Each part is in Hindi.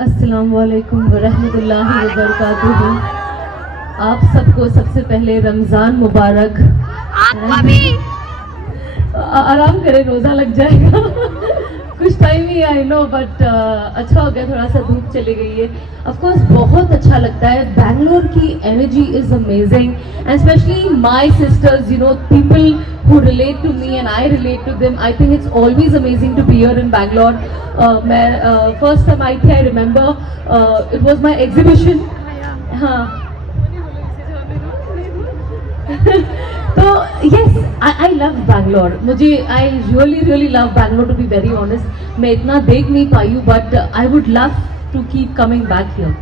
अस्सलाम वालेकुम वरहमतुल्लाहि वबरकातुहू। आप सबको सबसे पहले रमज़ान मुबारक। आपको भी। आराम करें, रोज़ा लग जाएगा। कुछ time he I know, but अच्छा हो गया, थोड़ा सा धूप चली गई है। ऑफ कोर्स बहुत अच्छा लगता है। बैंगलोर की energy is amazing and specially my sister's, you know, people who relate to me and I relate to them. I think it's always amazing to be here in Bangalore. मैं first time आई थी, I remember it was my exhibition. हाँ। तो yes, I love Bangalore. मुझे I really love Bangalore, to be very honest. मैं इतना देख नहीं पाई हूँ, but I would love to keep coming back here.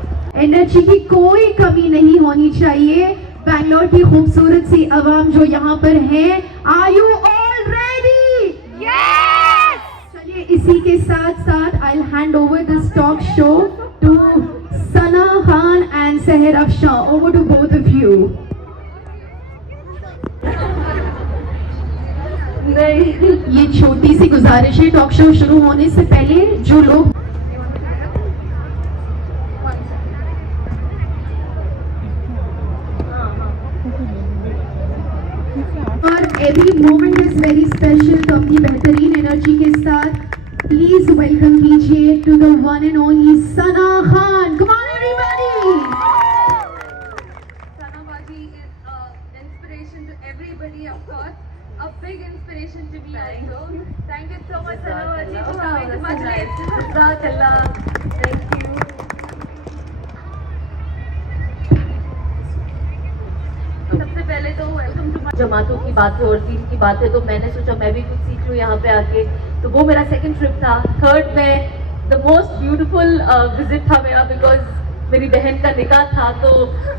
Energy की कोई कमी नहीं होनी चाहिए। बैंगलोर की खूबसूरत सी आवाम जो यहाँ पर है, are you all ready? Yes. चलिए इसी के साथ साथ I hand over this talk show to Sana Khan and Sahar Afsha. Over to both of you. ये छोटी सी गुजारिश है, टॉक शो शुरू होने से पहले जो लोग और every moment is very special, तो अपनी बेहतरीन एनर्जी के साथ प्लीज वेलकम कीजिए to the one and only Sana Khan. Come on everybody. Sana Baji is an inspiration to everybody, of course. A big inspiration to me also. Thank you so much, Sana Baji, for coming to Majlis. Jazakallah. Thank you. सबसे पहले तो वेलकम टू जमातों की बात है और दीन की बात है, तो मैंने सोचा मैं भी कुछ सीख लूँ यहाँ पे आके। तो वो मेरा सेकंड ट्रिप था। थर्ड में द मोस्ट ब्यूटीफुल विजिट था मेरा, बिकॉज मेरी बहन का निकाह था, तो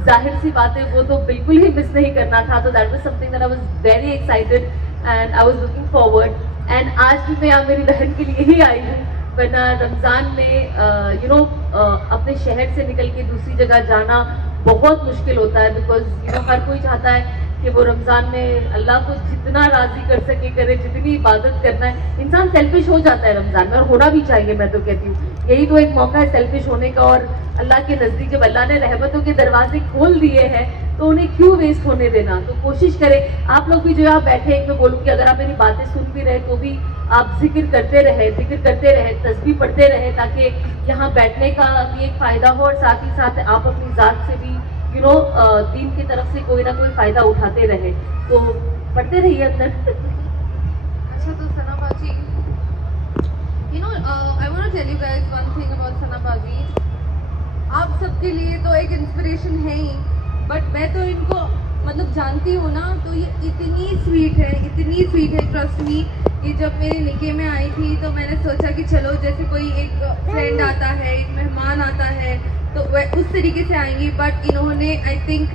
जाहिर सी बात है वो तो बिल्कुल ही मिस नहीं करना था। तो that was something that I was very excited and I was looking forward. And आज भी मैं यहाँ मेरी बहन के लिए ही आई हूँ, वरना रमज़ान में यू नो अपने शहर से निकल के दूसरी जगह जाना बहुत मुश्किल होता है, बिकॉज यू नो हर कोई चाहता है कि वो रमज़ान में अल्लाह को जितना राज़ी कर सके करे, जितनी इबादत करना है। इंसान सेल्फिश हो जाता है रमज़ान में, और होना भी चाहिए। मैं तो कहती हूँ यही तो एक मौका है सेल्फिश होने का, और अल्लाह के नज़दीक जब अल्लाह ने रहमतों के दरवाजे खोल दिए हैं तो उन्हें क्यों वेस्ट होने देना। तो कोशिश करें आप लोग भी जो यहाँ बैठे हैं, मैं बोलूँगी अगर आप मेरी बातें सुन भी रहे तो भी आप जिक्र करते रहे, तस्बीह पढ़ते रहे, ताकि यहाँ बैठने का भी एक फ़ायदा हो और साथ ही साथ आप अपनी ज़ात से भी यू नो दीन की तरफ से कोई ना कोई फ़ायदा उठाते रहे। तो पढ़ते रहिए अंदर। अच्छा, तो Sana Baji, you know, I want to tell you guys one thing about Sana Baji. आप सबके लिए तो एक इंस्पिरेशन है ही, बट मैं तो इनको मतलब जानती हूँ ना, तो ये इतनी स्वीट है, ट्रस्ट मी। ये जब मेरे निके में आई थी तो मैंने सोचा कि चलो जैसे कोई एक फ्रेंड आता है, एक मेहमान आता है, तो वह उस तरीके से आएंगी, बट इन्होंने आई थिंक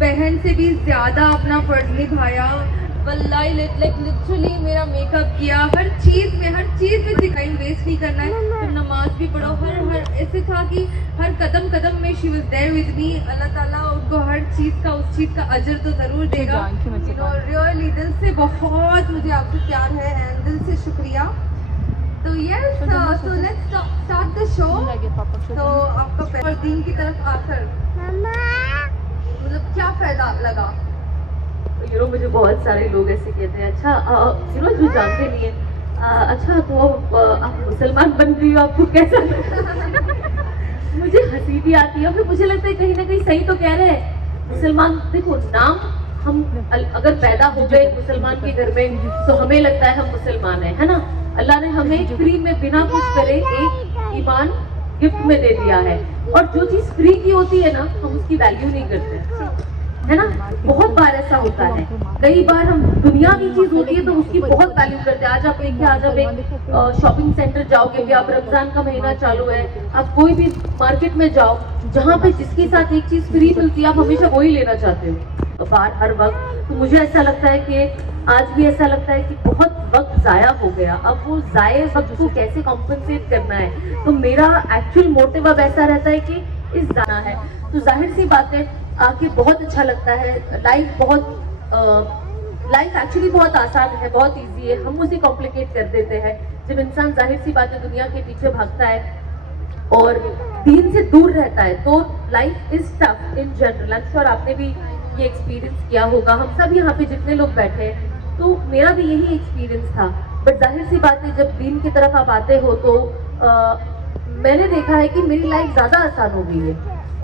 बहन से भी ज़्यादा अपना फर्ज निभाया। वल्लाही लाइक लिटरली मेरा मेकअप किया, हर चीज़ में सिखाई वेस्ट नहीं करना है। तुम नमाज भी पढ़ो, हर ऐसे था कि हर कदम में she was there with me. Allah ताला उनको हर चीज़ का उस चीज़ का अजर तो ज़रूर देगा। यू नो रियली दिल से बहुत मुझे आपसे प्यार है एंड दिल से शुक्रिया। तो yes, so let's start the show. तो आपका और दीन की तरफ आकर मतलब क्या फ़ायदा लगा? यू नो मुझे बहुत सारे लोग ऐसे कहते हैं, अच्छा यू नो जो जानते नहीं है, अच्छा तो आप मुसलमान बन गई हो, आपको कैसा लगा? मुझे हंसी भी आती है, फिर मुझे लगता है कहीं ना कहीं सही तो कह रहे हैं। मुसलमान देखो, नाम हम अगर पैदा हो गए मुसलमान के घर में तो हमें लगता है हम मुसलमान हैं, है ना। अल्लाह ने हमें फ्री में बिना कुछ करे एक ईमान गिफ्ट में दे दिया है, और जो चीज़ फ्री की होती है ना हम उसकी वैल्यू नहीं करते, है ना। बहुत बार ऐसा होता है, कई बार हम दुनिया की चीज होती है तो उसकी बहुत वैल्यू करते हैं। आज आप एक शॉपिंग सेंटर जाओगे भी, आप रमजान का महीना चालू है, आप कोई भी मार्केट में जाओ, जहाँ पे जिसके साथ एक चीज फ्री मिलती है आप हमेशा वही लेना चाहते हो बार हर वक्त। तो मुझे ऐसा लगता है कि आज भी ऐसा लगता है कि बहुत वक्त जाया हो गया, अब वो जाए वक्त को कैसे कॉम्पनसेट करना है। तो मेरा एक्चुअल मोटिव अब ऐसा रहता है कि इस जाना है, तो जाहिर सी बात है आके बहुत अच्छा लगता है। लाइफ एक्चुअली बहुत आसान है, बहुत इजी है, हम उसे कॉम्प्लिकेट कर देते हैं। जब इंसान जाहिर सी बात है दुनिया के पीछे भागता है और दीन से दूर रहता है तो life is tough in general. I am sure आपने भी ये एक्सपीरियंस किया होगा, हम सब यहाँ पे जितने लोग बैठे हैं तो मेरा भी यही एक्सपीरियंस था। बट जाहिर सी बात है जब दीन की तरफ आप आते हो तो मैंने देखा है कि मेरी लाइफ ज़्यादा आसान हो गई है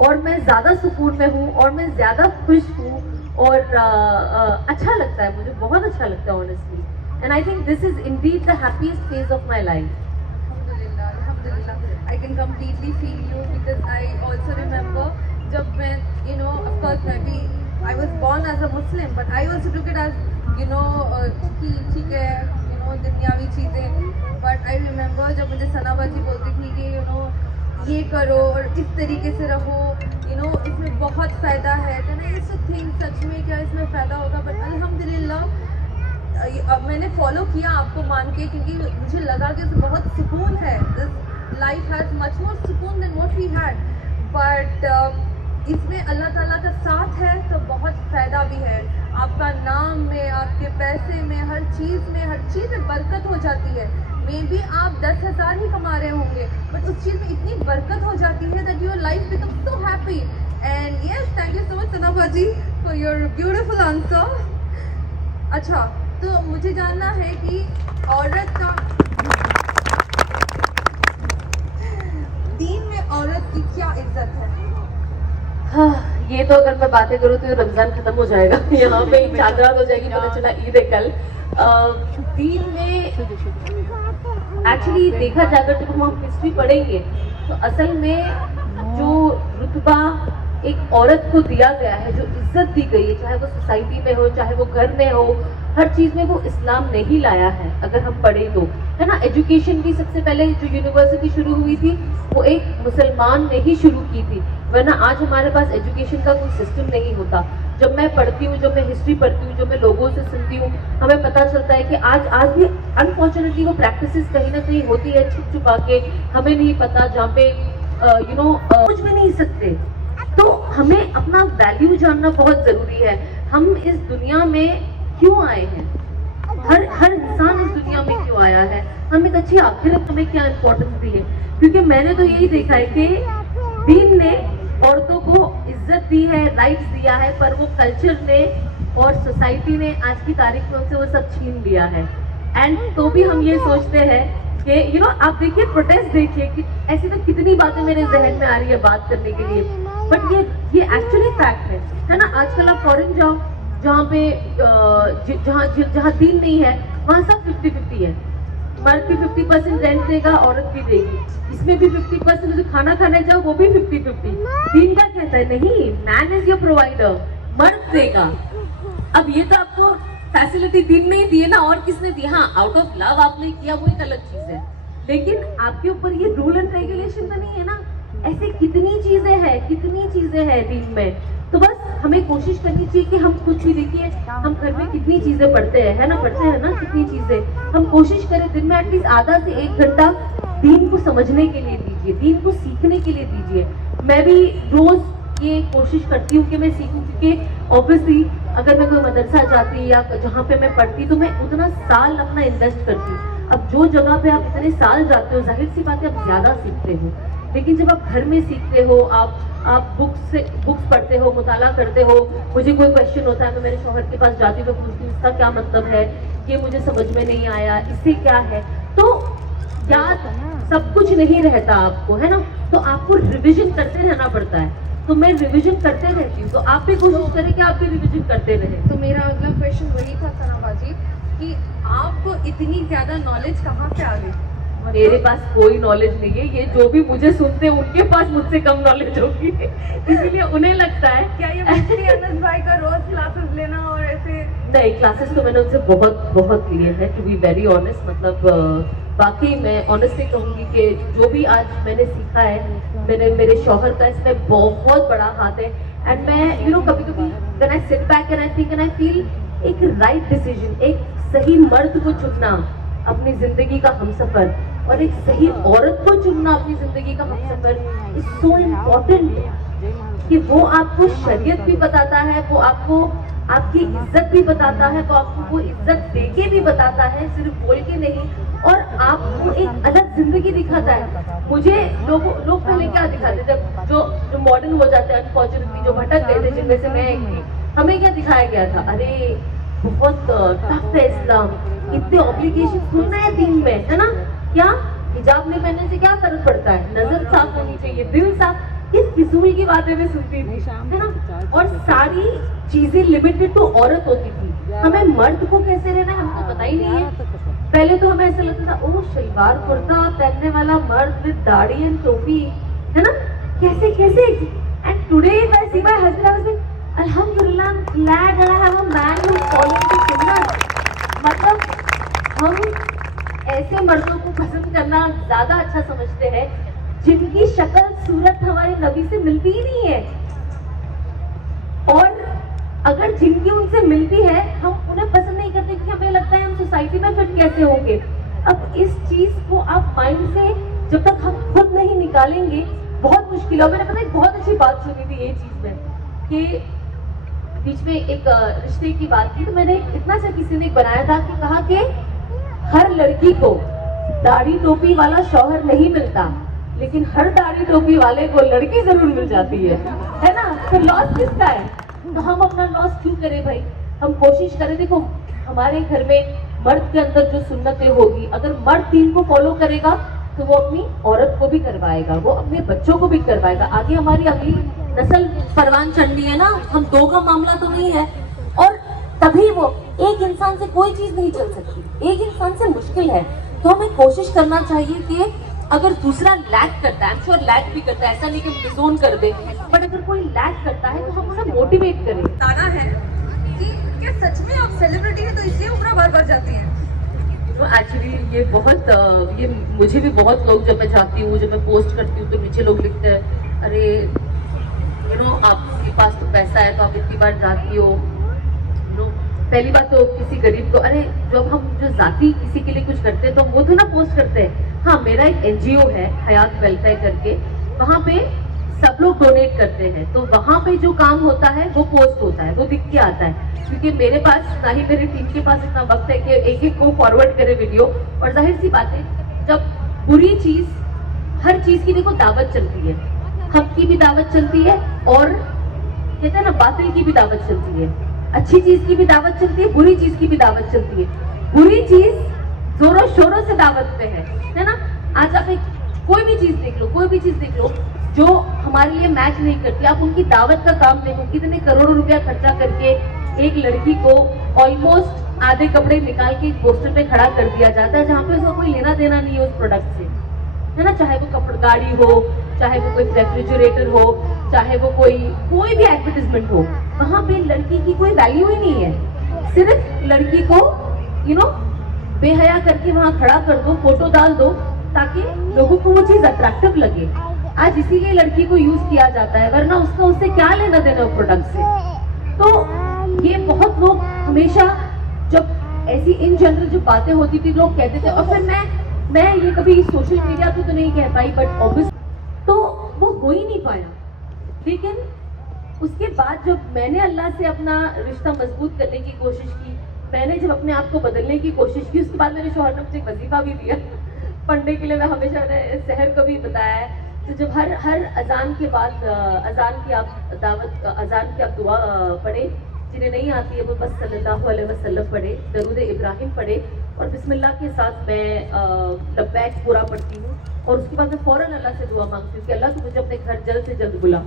और मैं ज़्यादा सुकून में हूँ और मैं ज़्यादा खुश हूँ और अच्छा लगता है, मुझे बहुत अच्छा लगता है honestly. And I think this is Indeed the happiest phase of my life. I can completely feel you because I also remember जब मैं of course मैं भी I was born as a Muslim but I also took it as कि ठीक है दुनियावी चीज़ें। but I remember जब मुझे सना बाजी बोलती थी कि ये करो और इस तरीके से रहो, इसमें बहुत फ़ायदा है। then I used to think सच में क्या इसमें फ़ायदा होगा, but अल्हम्दुलिल्लाह अब मैंने फॉलो किया आपको मान के, क्योंकि मुझे लगा कि इसमें बहुत सुकून है। This life has much more sukoon than what we had, but इसमें अल्लाह ताला का साथ है तो बहुत फ़ायदा भी है। आपका नाम में, आपके पैसे में, हर चीज़ में बरकत हो जाती है। मे बी आप 10,000 ही कमा रहे होंगे बट उस चीज़ में इतनी बरकत हो जाती है that your life become so happy. And yes, thank you so much Sana Baji for your beautiful answer. अच्छा, तो मुझे जानना है कि औरत का दीन में औरत की क्या इज्जत है? हाँ, ये तो अगर मैं बातें करूँ तो रमजान खत्म हो जाएगा, यहाँ पे चांद रात हो जाएगी, पता चला ईद है कल। दीन में एक्चुअली देखा जाए तो हम हिस्ट्री पढ़ेंगे तो असल में जो रुतबा एक औरत को दिया गया है, जो इज्जत दी गई है, चाहे वो सोसाइटी में हो, चाहे वो घर में हो, हर चीज़ में वो इस्लाम ने ही लाया है अगर हम पढ़े तो, है ना। एजुकेशन भी सबसे पहले जो यूनिवर्सिटी शुरू हुई थी वो एक मुसलमान ने ही शुरू की थी, वरना आज हमारे पास एजुकेशन का कोई सिस्टम नहीं होता। जब मैं पढ़ती हूँ, जब मैं हिस्ट्री पढ़ती हूँ, जब मैं लोगों से सुनती हूँ, हमें पता चलता है कि आज भी अनफॉर्चुनेटली वो प्रैक्टिसेस कहीं ना कहीं होती है छुप छुपा के, हमें नहीं पता, जहाँ पे कुछ भी नहीं सकते। तो हमें अपना वैल्यू जानना बहुत ज़रूरी है। हम इस दुनिया में क्यों आए हैं, हर इंसान इस दुनिया में क्यों आया है, हम एक अच्छी आखिरत हमें क्या इम्पोर्टेंस दी है। क्योंकि मैंने तो यही देखा है कि दीन ने औरतों को इज्जत दी है, राइट्स दिया है, पर वो कल्चर ने और सोसाइटी ने आज की तारीख में उनसे वो सब छीन लिया है। एंड तो भी हम ये सोचते हैं कि आप देखिए प्रोटेस्ट देखिए कि ऐसी तो कितनी बातें मेरे जहन में आ रही है बात करने के लिए, बट ये एक्चुअली फैक्ट है ना। आजकल आप फॉरेन जाओ जहाँ पे जहाँ दीन नहीं है वहाँ सब 50-50 है, मर्द भी 50% रेंट देगा, औरत भी देगी, इसमें भी 50%, जो खाना खाने जाओ वो भी 50-50। दीन क्या कहता है, नहीं, मैन इज योर प्रोवाइडर, मर्द देगा। अब ये तो आपको फैसिलिटी दीन ने ही दी है ना, और किसने दी? हाँ, आउट ऑफ लव आपने किया वो एक अलग चीज है, लेकिन आपके ऊपर ये रूल एंड रेगुलेशन तो नहीं है ना। ऐसे कितनी चीजें हैं दीन में। तो बस हमें कोशिश करनी चाहिए कि हम खुद भी देखिए, हम घर में कितनी चीजें पढ़ते हैं, है ना, कितनी चीजें हम कोशिश करें दिन में एटलीस्ट आधा से 1 घंटा दीन को समझने के लिए दीजिए, दीन को सीखने के लिए दीजिए। मैं भी रोज ये कोशिश करती हूँ कि मैं सीखूं, क्योंकि ऑब्वियसली अगर मैं कोई मदरसा जाती या जहाँ पे मैं पढ़ती तो मैं उतना साल अपना इन्वेस्ट करती। अब जो जगह पे आप इतने साल जाते हो, जाहिर सी बात है आप ज्यादा सीखते हो, लेकिन जब आप घर में सीखते हो, आप बुक्स पढ़ते हो, मुताला करते हो। मुझे कोई क्वेश्चन होता है, मैं मेरे शौहर के पास जाती हूँ, पूछती हूँ इसका क्या मतलब है, ये मुझे समझ में नहीं आया, इससे क्या है। तो याद सब कुछ नहीं रहता आपको, है ना, तो आपको रिविजन करते रहना पड़ता है। तो मैं रिविजन करते रहती हूँ, तो आप भी कोशिश करें कि आप भी रिविजन करते रहें। तो मेरा अगला क्वेश्चन वही था सना बाजी कि आपको इतनी ज्यादा नॉलेज कहाँ से आ गई? मेरे पास कोई नॉलेज नहीं है, ये जो भी मुझे सुनते हैं उनके पास मुझसे कम नॉलेज होगी, इसीलिए उन्हें लगता है। क्या ये अनस भाई का रोज क्लासेस लेना और ऐसे? नहीं, क्लासेस तो मैंने उनसे बहुत लिए हैं, टू बी वेरी ऑनेस्ट। मतलब बाकी मैं ऑनेस्टली कहूँगी कि जो भी आज मैंने सीखा है, मेरे शौहर का इसमें बहुत बड़ा हाथ है। एंड मैं कभी-कभी when I sit back and I think and I feel एक राइट डिसीजन, एक सही मर्द को चुनना अपनी जिंदगी का हमसफर, और एक सही औरत को चुनना अपनी जिंदगी का हमसफर इज सो इम्पोर्टेंट कि वो आपको शरीयत भी बताता है, वो आपको आपकी इज्जत भी बताता है, वो आपको वो इज्जत देके भी बताता है, सिर्फ बोल के नहीं। और आपको एक अलग जिंदगी दिखाता है। मुझे लोग पहले क्या दिखाते थे, जो मॉडर्न हो जाते हैं अनफॉर्चुनेटली, जो भटक गए थे जिनमें से मैं एक थी, हमें क्या दिखाया गया था, अरे बहुत टफ है इस्लाम, इतने ऑब्लिगेशन सुनना है दीन में, है ना, क्या हिजाब नहीं पहनने से क्या फर्क पड़ता है, नजर साफ होनी चाहिए, दिल साफ, किस फिजूल की बातें मैं सुनती थी, है ना। और सारी चीजें लिमिटेड तो औरत होती थी, हमें मर्द को कैसे रहना है हमको पता ही नहीं है। पहले तो हमें ऐसा लगता था, ओ शलवार कुर्ता पहनने वाला मर्द विद दाढ़ी एंड टोपी, है ना, कैसे कैसे। And today if I see my husband I will say अल्हम्दुलिल्लाह, I am glad that I have a man who following the सुन्नह। मतलब हम ऐसे मर्दों को पसंद करना ज्यादा अच्छा समझते हैं जिनकी शक्ल सूरत हमारे नबी से मिलती ही नहीं है, और अगर जिनकी उनसे मिलती है हम उन्हें पसंद नहीं करते क्योंकि हमें लगता है हम सोसाइटी में फिट कैसे होंगे। अब इस चीज को आप माइंड से जब तक हम खुद नहीं निकालेंगे बहुत मुश्किल है। मैंने पता एक बहुत अच्छी बात सुनी थी ये चीज में कि बीच में एक रिश्ते की बात थी, तो मैंने इतना अच्छा किसी ने बनाया था कि कहा कि हर लड़की को दाढ़ी टोपी वाला शौहर नहीं मिलता, लेकिन हर दाढ़ी टोपी वाले को लड़की जरूर मिल जाती है ना। तो लॉस किसका है? तो हम अपना लॉस क्यों करें भाई, हम कोशिश करें। देखो हमारे घर में मर्द के अंदर जो सुन्नतें होगी, अगर मर्द दीन को फॉलो करेगा तो वो अपनी औरत को भी करवाएगा, वो अपने बच्चों को भी करवाएगा। आगे हमारी अगली नस्ल परवान चढ़नी है ना, हम दो का मामला तो नहीं है। और तभी वो एक इंसान से कोई चीज नहीं चल सकती, एक इंसान से मुश्किल है। तो हमें कोशिश करना चाहिए कि अगर दूसरा लैक करता है, आई एम श्योर लैक भी करता है, ऐसा नहीं कि डिसोन कर दे, बट अगर कोई लैक करता है तो हम उन्हें मोटिवेट करें। बताना है कि क्या सच में आप सेलिब्रिटी हैं तो इसलिए उम्र भर जाती हैं? एक्चुअली ये बहुत ये मुझे भी बहुत लोग, जब मैं जाती हूँ, जब मैं पोस्ट करती हूँ तो नीचे लोग लिखते हैं, अरे यू नो आपके पास तो पैसा है तो आप इतनी बार जाती हो। पहली बात तो किसी गरीब को, अरे जब हम जो जाती किसी के लिए कुछ करते हैं तो वो तो ना पोस्ट करते हैं। हाँ, मेरा एक एनजीओ है हयात वेलफेयर करके, वहाँ पे सब लोग डोनेट करते हैं, तो वहाँ पे जो काम होता है वो पोस्ट होता है, वो दिख के आता है। क्योंकि मेरे पास ना ही मेरी टीम के पास इतना वक्त है कि एक एक को फॉरवर्ड करे वीडियो। और जाहिर सी बात है, जब बुरी चीज, हर चीज की देखो दावत चलती है, हक की भी दावत चलती है और कहते हैं ना बातिल की भी दावत चलती है, अच्छी चीज की भी दावत चलती है, बुरी चीज की भी दावत चलती है। बुरी चीज जोरों शोरों से दावत पे है ना। आज आप एक कोई भी चीज देख लो, कोई भी चीज देख लो जो हमारे लिए मैच नहीं करती, आप उनकी दावत का काम देखो, कितने करोड़ों रुपया खर्चा करके एक लड़की को ऑलमोस्ट आधे कपड़े निकाल के पोस्टर पे खड़ा कर दिया जाता है, जहाँ पे उसका कोई लेना देना नहीं है उस प्रोडक्ट से, है ना। चाहे वो कपड़ा गाड़ी हो, चाहे वो कोई रेफ्रिजरेटर हो, चाहे वो कोई भी एडवर्टाइजमेंट हो, वहाँ पे लड़की की कोई वैल्यू ही नहीं है। सिर्फ लड़की को बेहया करके वहाँ खड़ा कर दो, फोटो डाल दो, ताकि लोगों को वो चीज अट्रैक्टिव लगे। आज इसीलिए लड़की को यूज किया जाता है, वरना उसका उससे क्या लेना देना प्रोडक्ट से। तो ये बहुत लोग हमेशा, जब ऐसी इन जनरल जो बातें होती थी, लोग कहते थे, और फिर मैं ये कभी सोशल मीडिया पे तो नहीं कह पाई, बट ऑब्वियस तो वो हो ही नहीं पाया। लेकिन उसके बाद जब मैंने अल्लाह से अपना रिश्ता मजबूत करने की कोशिश की, मैंने जब अपने आप को बदलने की कोशिश की, उसके बाद मेरे शौहर ने मुझे एक वजीफा भी दिया पढ़ने के लिए। मैं हमेशा शहर को भी बताया है। तो जब हर अजान के बाद अजान की आप दुआ पढ़े, जिन्हें नहीं आती है वो बस सल्लल्लाहु अलैहि वसल्लम पढ़े, दरूद इब्राहिम पढ़े और बिस्मिल्लाह के साथ मैं लब्बैक पूरा पढ़ती हूँ। और उसके बाद मैं फौरन अल्लाह से दुआ मांगती हूँ कि अल्लाह तू मुझे अपने घर जल्द से जल्द बुला।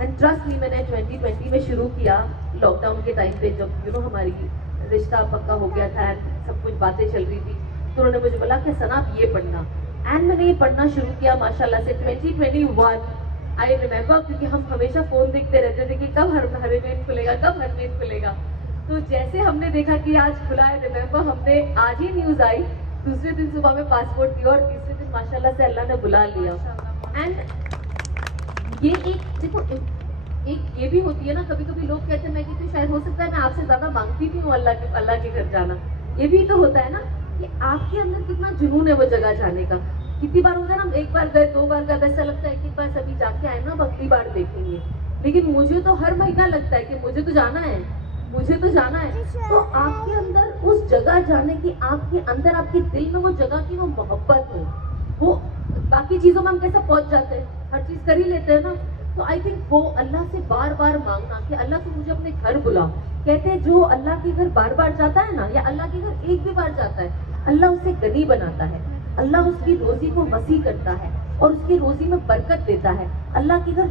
एंड ट्रस्ट मी, मैंने 2020 में शुरू किया, लॉकडाउन के टाइम पे, जब हमारी रिश्ता पक्का हो गया था एंड सब कुछ बातें चल रही थी, तो उन्होंने मुझे बोला कि सना आप ये पढ़ना। एंड मैंने ये पढ़ना शुरू किया माशाल्लाह से 2021। आई रिमेम्बर, क्योंकि हम हमेशा फोन देखते रहते थे कि कब हरमेन खुलेगा, कब हरमेन खुलेगा। तो जैसे हमने देखा कि आज खुला है रिमेम्बर, हमने आज ही न्यूज आई, दूसरे दिन सुबह में पासपोर्ट दिया और तीसरे दिन माशाल्लाह से अल्लाह ने बुला लिया। एंड ये एक देखो, एक ये भी होती है ना, कभी कभी लोग कहते हैं मैं कि शायद हो सकता है मैं आपसे ज्यादा मांगती भी हूँ अल्लाह के घर जाना। ये भी तो होता है ना कि आपके अंदर कितना जुनून है वो जगह जाने का। कितनी बार होता है ना, एक बार गए, 2 बार गए, वैसा लगता है कि बस अभी जाके आए ना, अब अगली बार देखेंगे। लेकिन मुझे तो हर महीना लगता है कि मुझे तो जाना है, मुझे तो जाना है। तो आपके अंदर उस जगह जाने की, आपके अंदर आपके दिल में वो जगह की वो मोहब्बत हो, वो बाकी चीजों में हम कैसे पहुंच जाते हैं, हर चीज कर ही लेते हैं ना। तो आई थिंक वो अल्लाह से बार बार मांगना कि अल्लाह तू मुझे अपने घर बुला। कहते हैं जो अल्लाह के घर बार बार जाता है ना, या अल्लाह के घर एक भी बार जाता है, अल्लाह उसे गनी बनाता है, अल्लाह उसकी रोजी को वसी करता है और उसकी रोजी में बरकत देता है। अल्लाह के घर